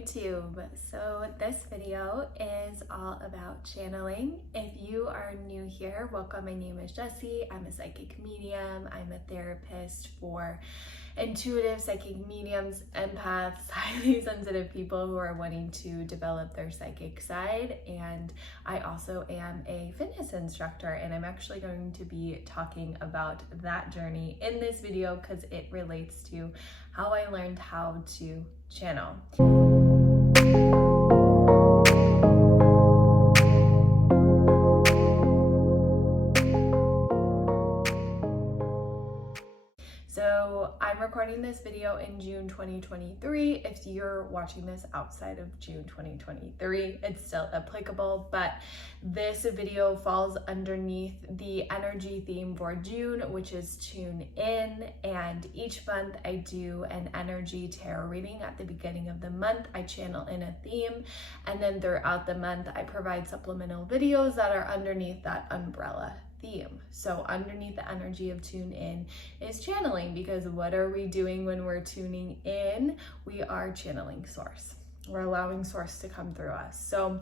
YouTube. So this video is all about channeling. If you are new here, welcome. My name is Jessie. I'm a psychic medium. I'm a therapist for intuitive psychic mediums, empaths, highly sensitive people who are wanting to develop their psychic side. And I also am a fitness instructor, and I'm actually going to be talking about that journey in this video because it relates to how I learned how to channel. So I'm recording this video in June 2023. If you're watching this outside of June 2023, it's still applicable, but this video falls underneath the energy theme for June, which is tune in. And each month I do an energy tarot reading. At the beginning of the month, I channel in a theme, and then throughout the month, I provide supplemental videos that are underneath that umbrella theme. So underneath the energy of tune in is channeling, because what are we doing when we're tuning in? We are channeling source. We're allowing source to come through us. So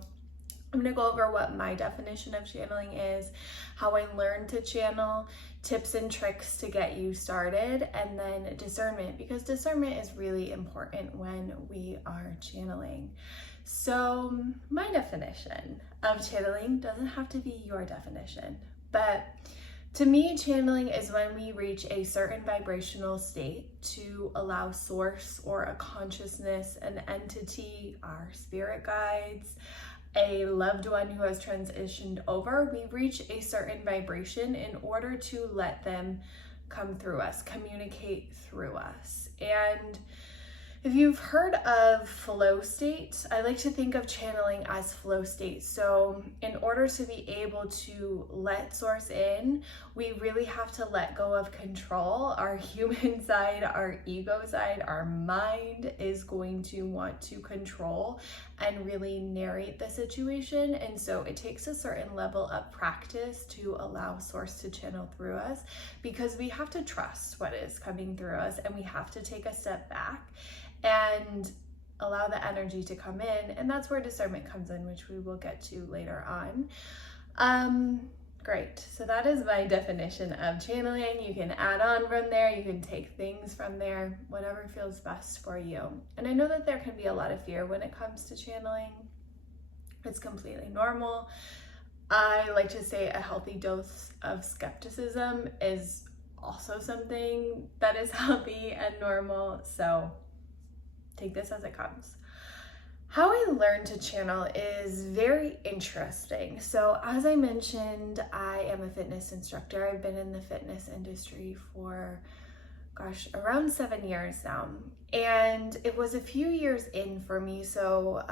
I'm gonna go over what my definition of channeling is, how I learned to channel, tips and tricks to get you started, and then discernment, because discernment is really important when we are channeling. So my definition of channeling doesn't have to be your definition. But to me, channeling is when we reach a certain vibrational state to allow source or a consciousness, an entity, our spirit guides, a loved one who has transitioned over. We reach a certain vibration in order to let them come through us, communicate through us. And if you've heard of flow state, I like to think of channeling as flow state. So in order to be able to let source in, we really have to let go of control. Our human side, our ego side, our mind is going to want to control and really narrate the situation. And so it takes a certain level of practice to allow source to channel through us, because we have to trust what is coming through us, and we have to take a step back and allow the energy to come in. And that's where discernment comes in, which we will get to later on. Great. So that is my definition of channeling. You can add on from there. You can take things from there, whatever feels best for you. And I know that there can be a lot of fear when it comes to channeling. It's completely normal. I like to say a healthy dose of skepticism is also something that is healthy and normal. So take this as it comes. How I learned to channel is very interesting. So as I mentioned, I am a fitness instructor. I've been in the fitness industry for, around 7 years now. And it was a few years in for me. So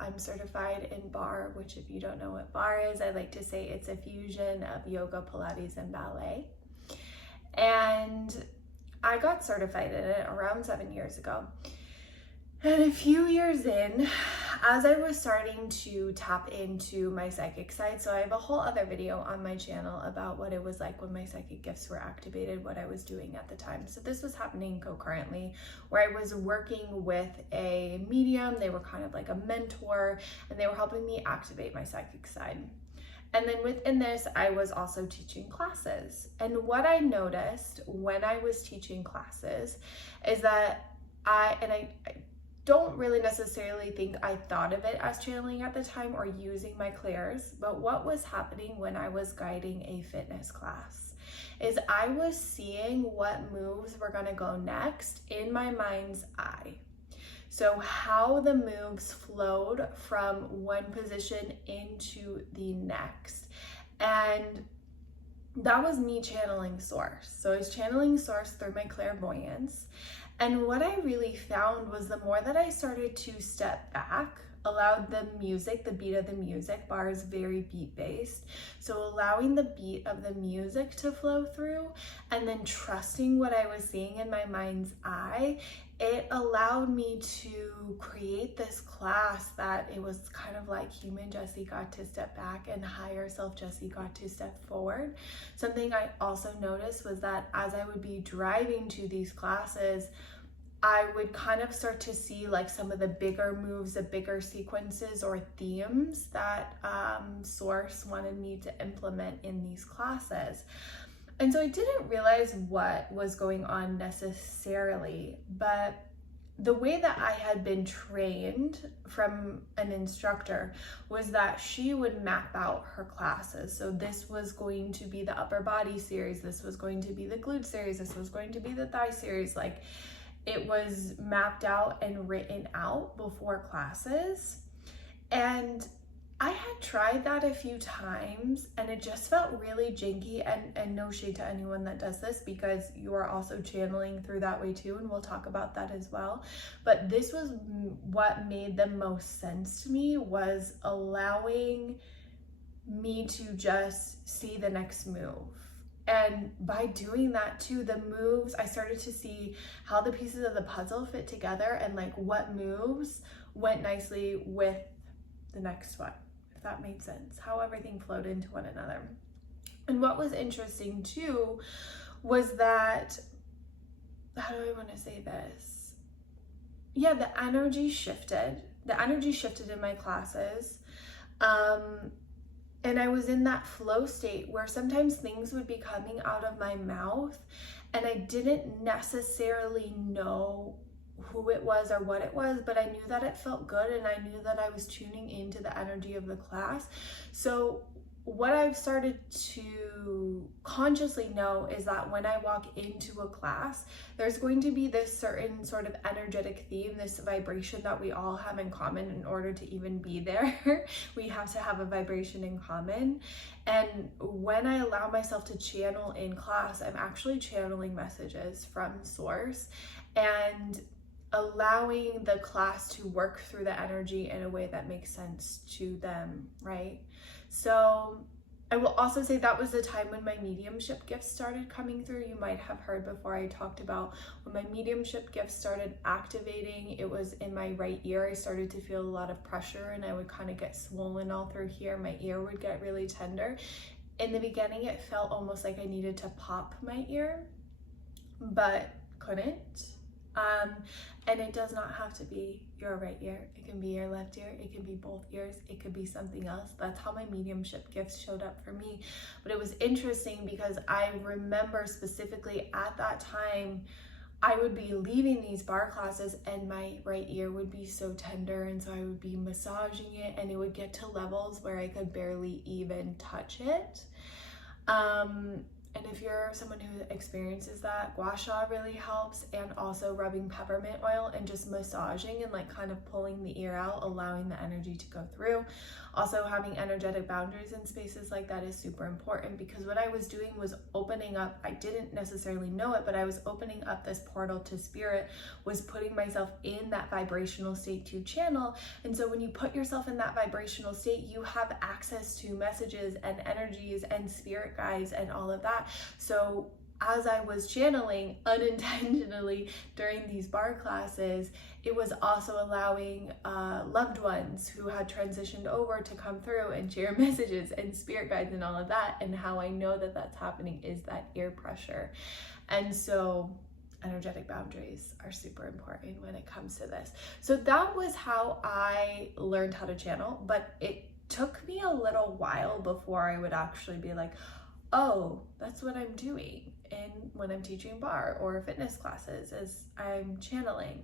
I'm certified in barre, which if you don't know what barre is, I like to say it's a fusion of yoga, Pilates, and ballet. And I got certified in it around 7 years ago. And a few years in, as I was starting to tap into my psychic side, so I have a whole other video on my channel about what it was like when my psychic gifts were activated, what I was doing at the time. So this was happening concurrently, where I was working with a medium. They were kind of like a mentor, and they were helping me activate my psychic side. And then within this, I was also teaching classes. And what I noticed when I was teaching classes is that I don't really necessarily think I thought of it as channeling at the time or using my clairs, but what was happening when I was guiding a fitness class is I was seeing what moves were gonna go next in my mind's eye. So how the moves flowed from one position into the next. And that was me channeling source. So I was channeling source through my clairvoyance. And what I really found was the more that I started to step back, allowed the music, the beat of the music, barre is very beat based. So allowing the beat of the music to flow through, and then trusting what I was seeing in my mind's eye, it allowed me to create this class that it was kind of like human Jessie got to step back and higher self Jessie got to step forward. Something I also noticed was that as I would be driving to these classes, I would kind of start to see like some of the bigger moves, the bigger sequences or themes that Source wanted me to implement in these classes. And so I didn't realize what was going on necessarily, but the way that I had been trained from an instructor was that she would map out her classes. So this was going to be the upper body series, this was going to be the glute series, this was going to be the thigh series. Like, it was mapped out and written out before classes. And I had tried that a few times and it just felt really janky, and no shade to anyone that does this, because you are also channeling through that way too, and we'll talk about that as well. But this was what made the most sense to me, was allowing me to just see the next move. And by doing that too, the moves, I started to see how the pieces of the puzzle fit together and like what moves went nicely with the next one, if that made sense, how everything flowed into one another. And what was interesting too was that, how do I want to say this? Yeah, the energy shifted. The energy shifted in my classes. And I was in that flow state where sometimes things would be coming out of my mouth and I didn't necessarily know who it was or what it was, but I knew that it felt good and I knew that I was tuning into the energy of the class. So what I've started to consciously know is that when I walk into a class, there's going to be this certain sort of energetic theme, this vibration that we all have in common. In order to even be there, we have to have a vibration in common. And when I allow myself to channel in class, I'm actually channeling messages from Source and allowing the class to work through the energy in a way that makes sense to them, right? So I will also say that was the time when my mediumship gifts started coming through. You might have heard before I talked about when my mediumship gifts started activating. It was in my right ear. I started to feel a lot of pressure and I would kind of get swollen all through here. My ear would get really tender. In the beginning, it felt almost like I needed to pop my ear, but couldn't. And it does not have to be your right ear. It can be your left ear. It can be both ears. It could be something else. That's how my mediumship gifts showed up for me. But it was interesting because I remember specifically at that time, I would be leaving these bar classes and my right ear would be so tender. And so I would be massaging it and it would get to levels where I could barely even touch it. And if you're someone who experiences that, gua sha really helps, and also rubbing peppermint oil and just massaging and like kind of pulling the ear out, allowing the energy to go through. Also, having energetic boundaries in spaces like that is super important, because what I was doing was opening up, I didn't necessarily know it, but I was opening up this portal to spirit, was putting myself in that vibrational state to channel. And so when you put yourself in that vibrational state, you have access to messages and energies and spirit guides and all of that. So as I was channeling unintentionally during these bar classes, it was also allowing loved ones who had transitioned over to come through and share messages and spirit guides and all of that. And how I know that that's happening is that ear pressure. And so energetic boundaries are super important when it comes to this. So that was how I learned how to channel, but it took me a little while before I would actually be like, oh, that's what I'm doing. And when I'm teaching bar or fitness classes, is I'm channeling.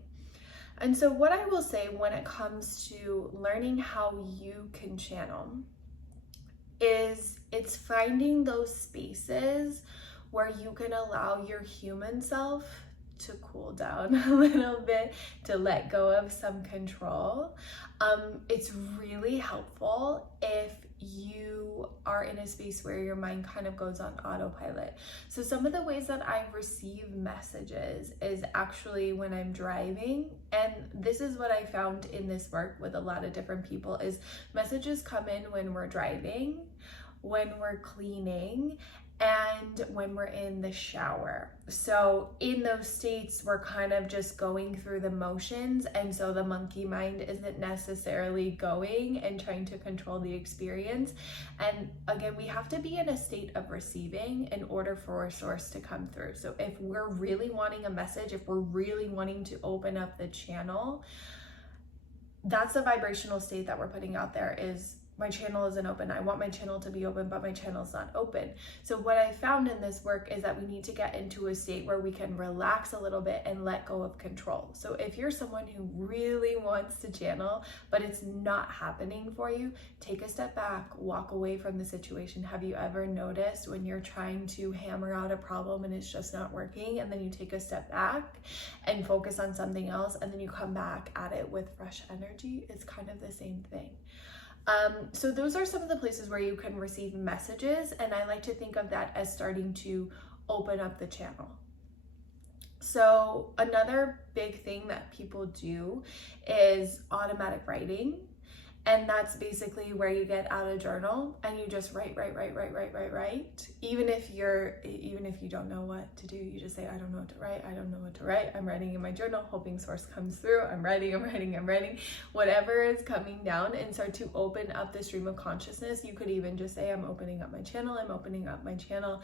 And so what I will say when it comes to learning how you can channel is it's finding those spaces where you can allow your human self to cool down a little bit, to let go of some control. It's really helpful if you are in a space where your mind kind of goes on autopilot. So some of the ways that I receive messages is actually when I'm driving, and this is what I found in this work with a lot of different people, is messages come in when we're driving, when we're cleaning, and when we're in the shower. So in those states, we're kind of just going through the motions, and so the monkey mind isn't necessarily going and trying to control the experience. And again, we have to be in a state of receiving in order for a source to come through. So if we're really wanting a message, if we're really wanting to open up the channel, that's the vibrational state that we're putting out there, is my channel isn't open. I want my channel to be open, but my channel's not open. So what I found in this work is that we need to get into a state where we can relax a little bit and let go of control. So if you're someone who really wants to channel, but it's not happening for you, take a step back, walk away from the situation. Have you ever noticed when you're trying to hammer out a problem and it's just not working, and then you take a step back and focus on something else, and then you come back at it with fresh energy? It's kind of the same thing. So those are some of the places where you can receive messages, and I like to think of that as starting to open up the channel. So another big thing that people do is automatic writing, and that's basically where you get out a journal and you just write. Even if you don't know what to do, you just say, I don't know what to write. I don't know what to write. I'm writing in my journal, hoping source comes through. I'm writing. Whatever is coming down, and start to open up the stream of consciousness. You could even just say, I'm opening up my channel.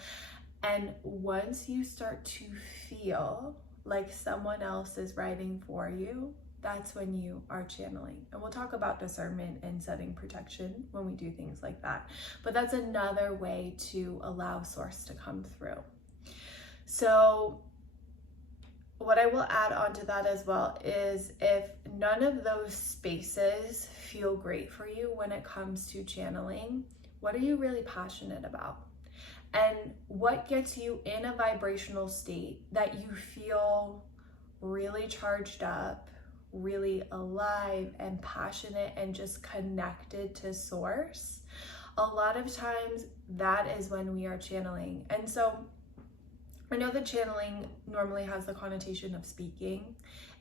And once you start to feel like someone else is writing for you, that's when you are channeling. And we'll talk about discernment and setting protection when we do things like that. But that's another way to allow source to come through. So what I will add on to that as well is, if none of those spaces feel great for you when it comes to channeling, what are you really passionate about? And what gets you in a vibrational state that you feel really charged up, really alive and passionate and just connected to source? A lot of times that is when we are channeling. And so I know that channeling normally has the connotation of speaking,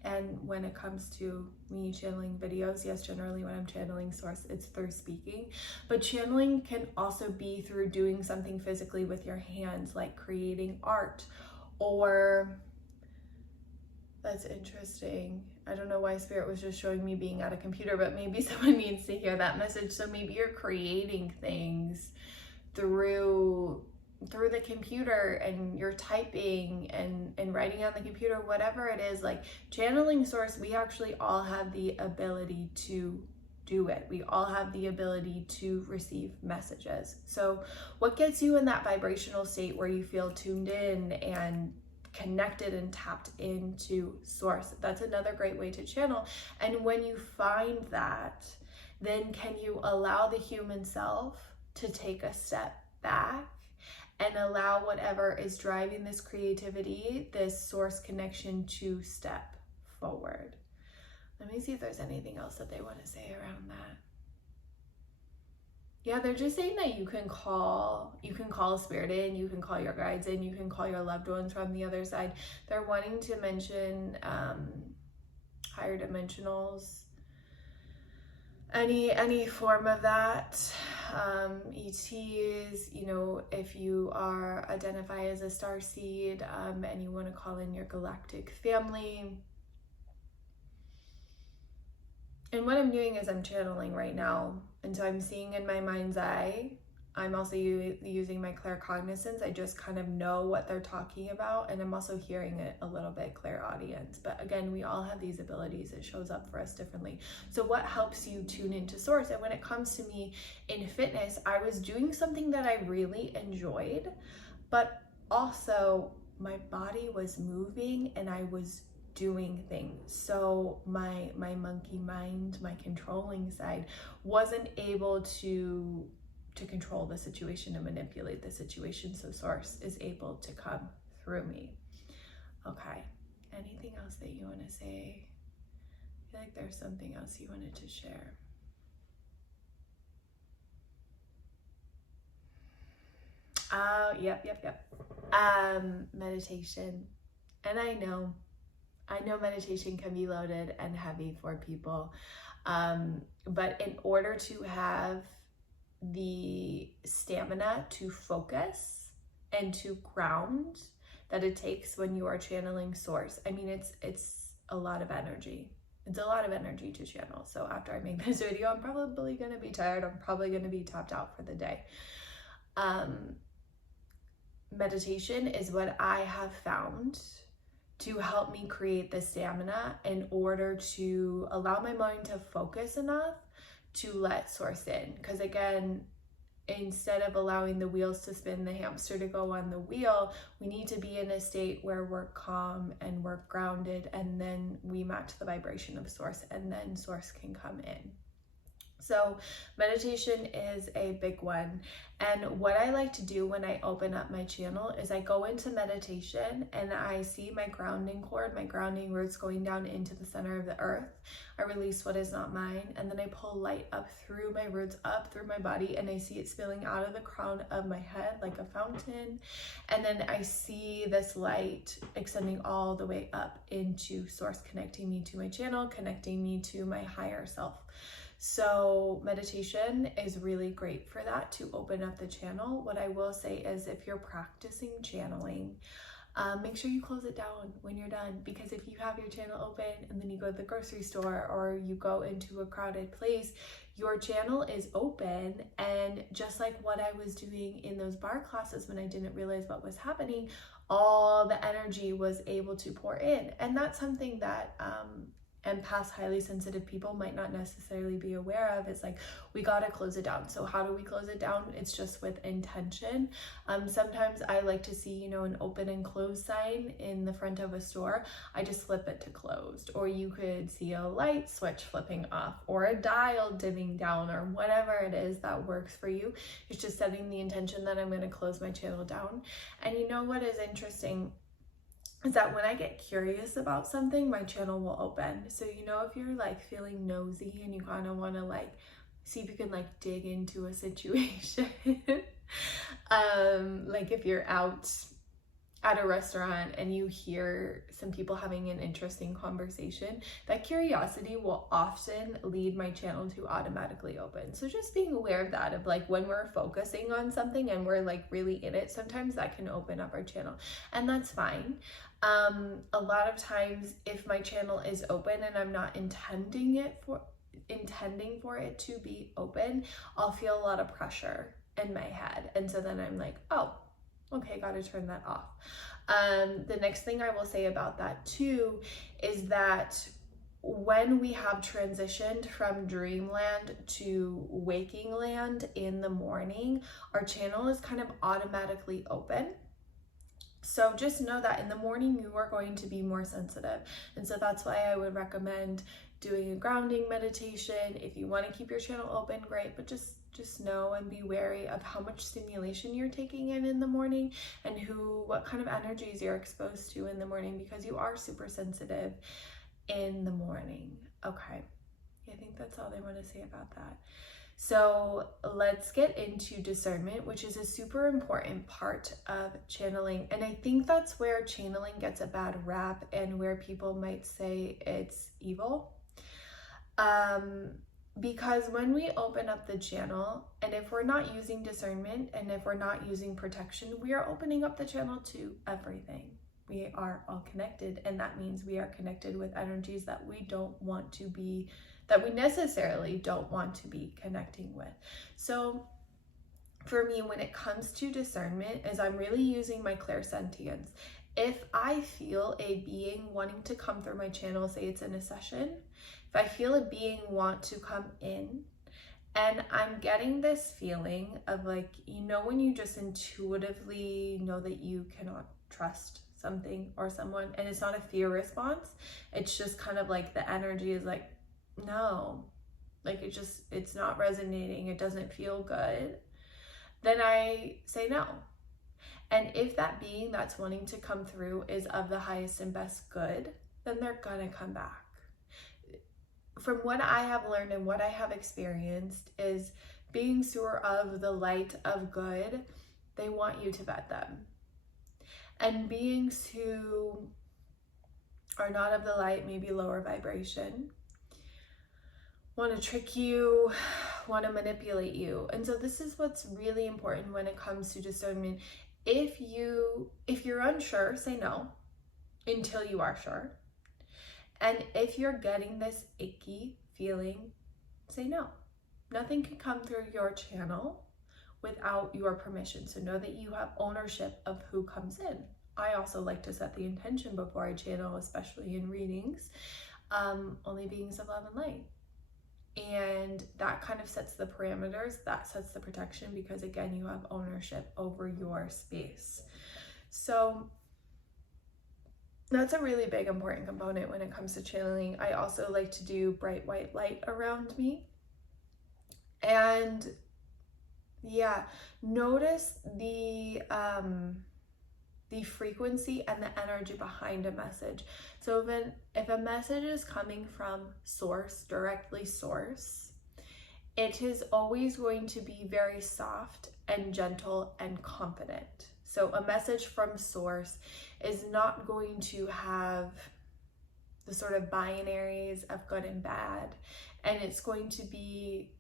and when it comes to me channeling videos, yes, generally when I'm channeling source, it's through speaking, but channeling can also be through doing something physically with your hands, like creating art. Or that's interesting, I don't know why Spirit was just showing me being at a computer, but maybe someone needs to hear that message. So maybe you're creating things through the computer, and you're typing and writing on the computer, whatever it is. Like channeling source, we actually all have the ability to do it. We all have the ability to receive messages. So what gets you in that vibrational state where you feel tuned in and connected and tapped into source? That's another great way to channel. And when you find that, then can you allow the human self to take a step back and allow whatever is driving this creativity, this source connection, to step forward? Let me see if there's anything else that they want to say around that. Yeah, they're just saying that you can call spirit in, you can call your guides in, you can call your loved ones from the other side. They're wanting to mention higher dimensionals, any form of that. ETs, you know, if you are identify as a star seed, and you want to call in your galactic family. And what I'm doing is I'm channeling right now. And so I'm seeing in my mind's eye. I'm also using my claircognizance. I just kind of know what they're talking about. And I'm also hearing it a little bit clairaudience. But again, we all have these abilities. It shows up for us differently. So what helps you tune into source? And when it comes to me in fitness, I was doing something that I really enjoyed, but also my body was moving and I was doing things. So my monkey mind, my controlling side, wasn't able to control the situation and manipulate the situation. So source is able to come through me. Okay. Anything else that you want to say? I feel like there's something else you wanted to share. Oh, yep. Meditation. And I know meditation can be loaded and heavy for people. But in order to have the stamina to focus and to ground that it takes when you are channeling source. I mean, it's a lot of energy. It's a lot of energy to channel. So after I make this video, I'm probably going to be tired. I'm probably going to be tapped out for the day. Meditation is what I have found to help me create the stamina in order to allow my mind to focus enough to let source in. Because again, instead of allowing the wheels to spin, the hamster to go on the wheel, we need to be in a state where we're calm and we're grounded, and then we match the vibration of source, and then source can come in. So meditation is a big one. And what I like to do when I open up my channel is I go into meditation and I see my grounding cord, my grounding roots going down into the center of the earth. I release what is not mine, and then I pull light up through my roots, up through my body, and I see it spilling out of the crown of my head like a fountain. And then I see this light extending all the way up into source, connecting me to my channel, connecting me to my higher self. So meditation is really great for that, to open up the channel. What I will say is, if you're practicing channeling, make sure you close it down when you're done, because if you have your channel open and then you go to the grocery store or you go into a crowded place, your channel is open, and just like what I was doing in those bar classes when I didn't realize what was happening, all the energy was able to pour in. And that's something that empaths, highly sensitive people might not necessarily be aware of. It's like, we gotta close it down. So how do we close it down? It's just with intention. Sometimes I like to see, an open and close sign in the front of a store. I just flip it to closed, or you could see a light switch flipping off, or a dial dimming down, or whatever it is that works for you. It's just setting the intention that I'm going to close my channel down. And you know what is interesting is that when I get curious about something, my channel will open. So, if you're like feeling nosy and you kind of want to like see if you can like dig into a situation, like if you're out at a restaurant and you hear some people having an interesting conversation, that curiosity will often lead my channel to automatically open. So just being aware of that, of like when we're focusing on something and we're like really in it, sometimes that can open up our channel, and that's fine. A lot of times if my channel is open and I'm not intending for it to be open, I'll feel a lot of pressure in my head. And so then I'm like, oh, okay, gotta turn that off. The next thing I will say about that too is that when we have transitioned from dreamland to waking land in the morning, our channel is kind of automatically open. So just know that in the morning you are going to be more sensitive. And so that's why I would recommend doing a grounding meditation. If you want to keep your channel open, great, but just know and be wary of how much stimulation you're taking in the morning, and what kind of energies you're exposed to in the morning, because you are super sensitive in the morning. Okay, I think that's all I want to say about that. So let's get into discernment, which is a super important part of channeling. And I think that's where channeling gets a bad rap, and where people might say it's evil. Because when we open up the channel, and if we're not using discernment and if we're not using protection, we are opening up the channel to everything. We are all connected, and that means we are connected with energies that we necessarily don't want to be connecting with. So for me, when it comes to discernment, is I'm really using my clairsentience. If I feel a being wanting to come through my channel, say it's in a session, if I feel a being want to come in, and I'm getting this feeling of like, when you just intuitively know that you cannot trust something or someone, and it's not a fear response, it's just kind of like the energy is like, no, like it's not resonating, it doesn't feel good, then I say no. And if that being that's wanting to come through is of the highest and best good, then they're gonna come back. From what I have learned and what I have experienced is beings who are of the light of good, they want you to vet them. And beings who are not of the light, maybe lower vibration, want to trick you, want to manipulate you. And so this is what's really important when it comes to discernment. If you're unsure, say no until you are sure. And if you're getting this icky feeling, say no. Nothing can come through your channel without your permission. So know that you have ownership of who comes in. I also like to set the intention before I channel, especially in readings, only beings of love and light. And that kind of sets the parameters, that sets the protection, because again, you have ownership over your space. So that's a really big important component when it comes to channeling. I also like to do bright white light around me. And yeah, notice the frequency and the energy behind a message. So if a message is coming from source, directly source, it is always going to be very soft and gentle and confident. So a message from source is not going to have the sort of binaries of good and bad, and it's going to be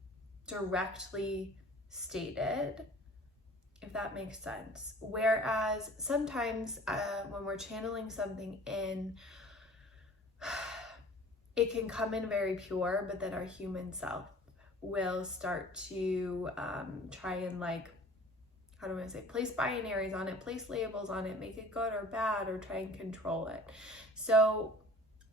directly stated, if that makes sense. Whereas sometimes when we're channeling something in, it can come in very pure, but then our human self will start to try and, like, how do I say, place binaries on it, place labels on it, make it good or bad, or try and control it. So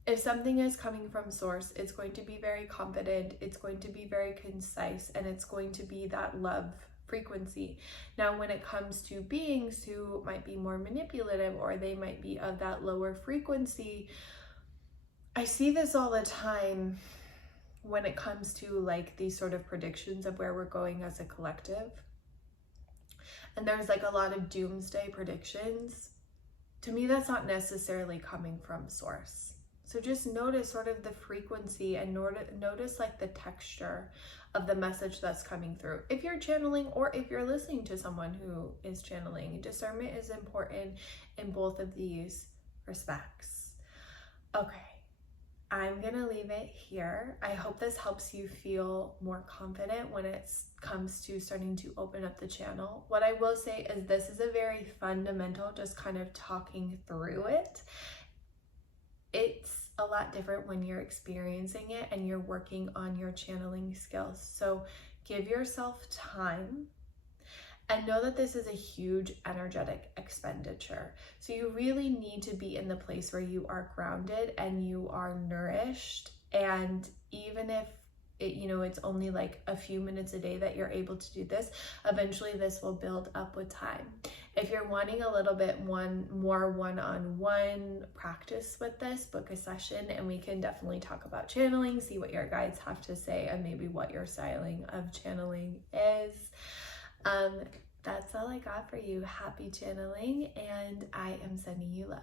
if something is coming from source, it's going to be very confident, it's going to be very concise, and it's going to be that love frequency. Now, when it comes to beings who might be more manipulative, or they might be of that lower frequency, I see this all the time when it comes to like these sort of predictions of where we're going as a collective. And there's like a lot of doomsday predictions. To me, that's not necessarily coming from source. So just notice sort of the frequency and notice like the texture of the message that's coming through. If you're channeling, or if you're listening to someone who is channeling, discernment is important in both of these respects. Okay, I'm gonna leave it here. I hope this helps you feel more confident when it comes to starting to open up the channel. What I will say is this is a very fundamental, just kind of talking through it. It's a lot different when you're experiencing it and you're working on your channeling skills. So give yourself time and know that this is a huge energetic expenditure. So you really need to be in the place where you are grounded and you are nourished. And even if it's only like a few minutes a day that you're able to do this, eventually this will build up with time. If you're wanting a little bit more one-on-one practice with this, book a session and we can definitely talk about channeling, see what your guides have to say, and maybe what your styling of channeling is. That's all I got for you. Happy channeling, and I am sending you love.